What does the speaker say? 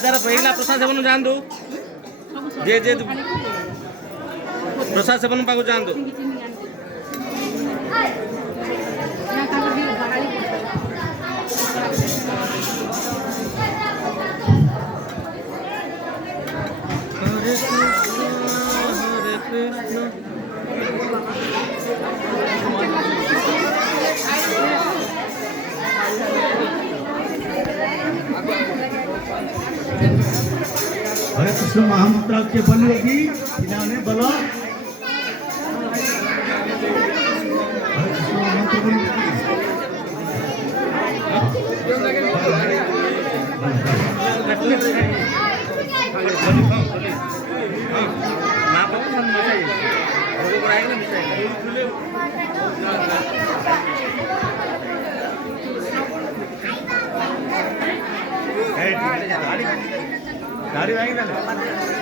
जरा पहिला प्रसाद सेवन जातु जे जे प्रसाद सेवन पाक जातु हरे कृष्ण हरे कृष्ण महामंत्र के बनेगी इन्होंने बोलो हरे कृष्ण महामंत्र बनेगी गाड़ी